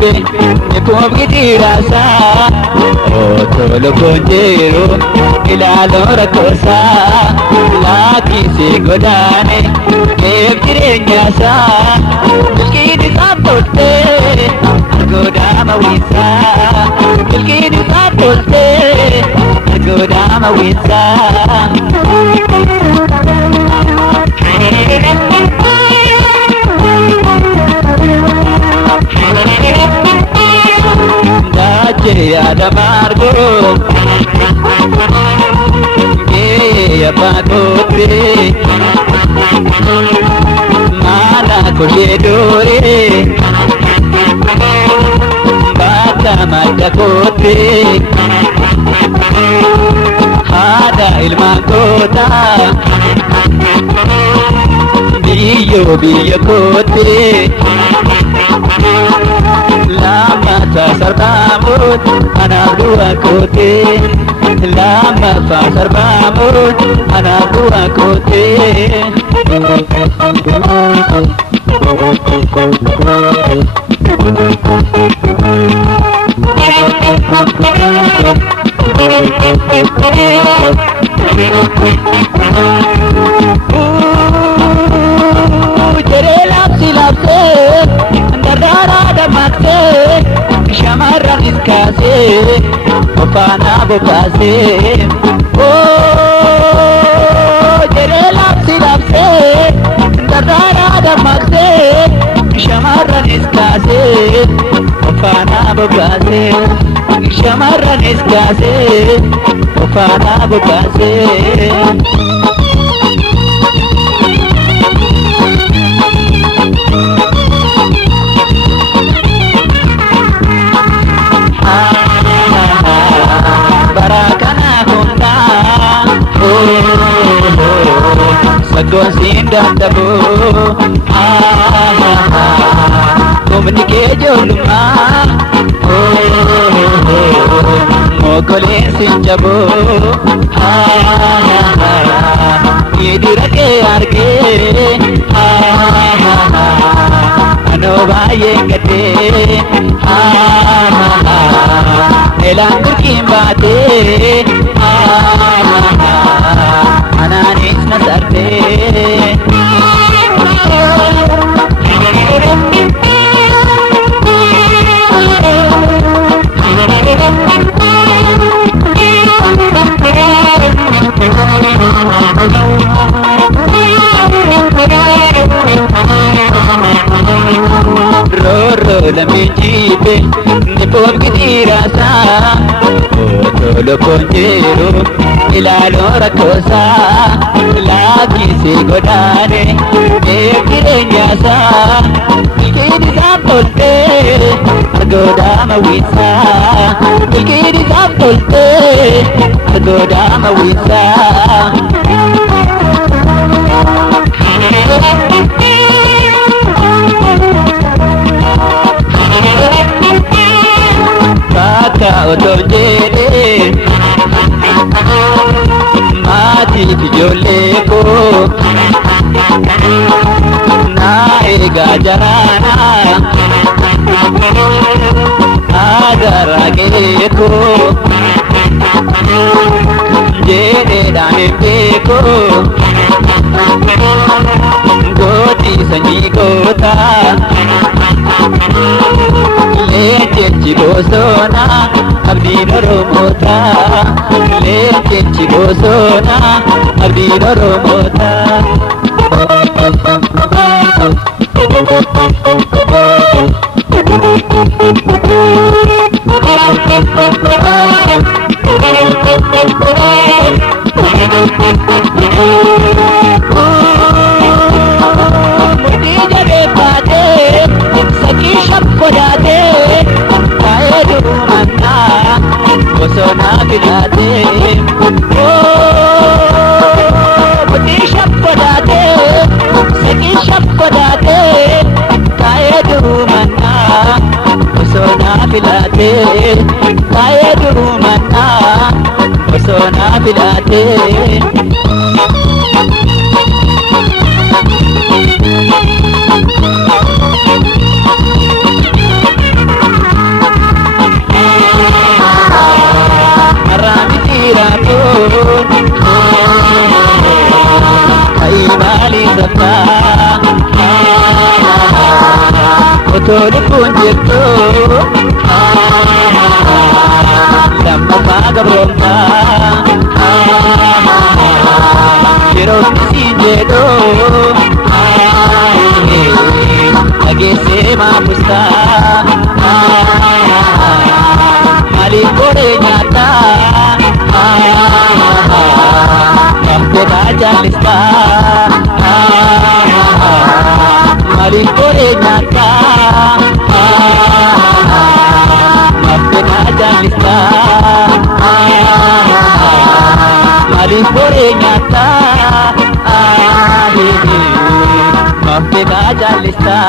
jibe Nikum gidirasa Otolo konjero Ilalo rakosa Laki si godane Kef jirenyasa Milkini sapote Godama wisa Milkini sapote Godama wisa Dace ada margo Gaya pakote Mana koshedore Bata madakote Hada ilman kota Biyo kote Lama sasar bamut anak dua kote Lama sasar bamut anak dua kote Jere lapsi lapse Darara damakse Shamara iskase Opana bukase Oh Jere lapsi lapse Darara damakse Shamara iskase Opana bukase Shamara iskase Opana bukase Barakana hunda Sagon sinda tabu Kumni ke joluma Mogole sinjabu Idira ke arge Ano baye gate Elangur kimbate Ananis nasarte Roro la mijibe Nikum gidirasa Otolo konjero Ilalo rakosa Laki si godane Ekirenyasa Milkini sapote Argodama wisa Milkini sapote Argodama wisa Baka otojere Mati kijole ko Naega jarana Agarage ko Jere dane ko Goti sanyi kota Leche bosona abdi noromota Leche bosona abdi noromota Muti jare pade saki shakko jate kae dumanna bosona bijate Muti shakko jate saki shakko jate kae dumanna bosona bijate kae dumanna bosona bijate jirtu lammaffaa gabroomsaa yerootti siin jedhu dhageessee maafustaa maaliif godhee nyaataa Mampeekaa jaallistaa maaliif godhee nyaataa Mampeekaa jaallistaa maaliif godhee nyaataa Mampeekaa jaallistaa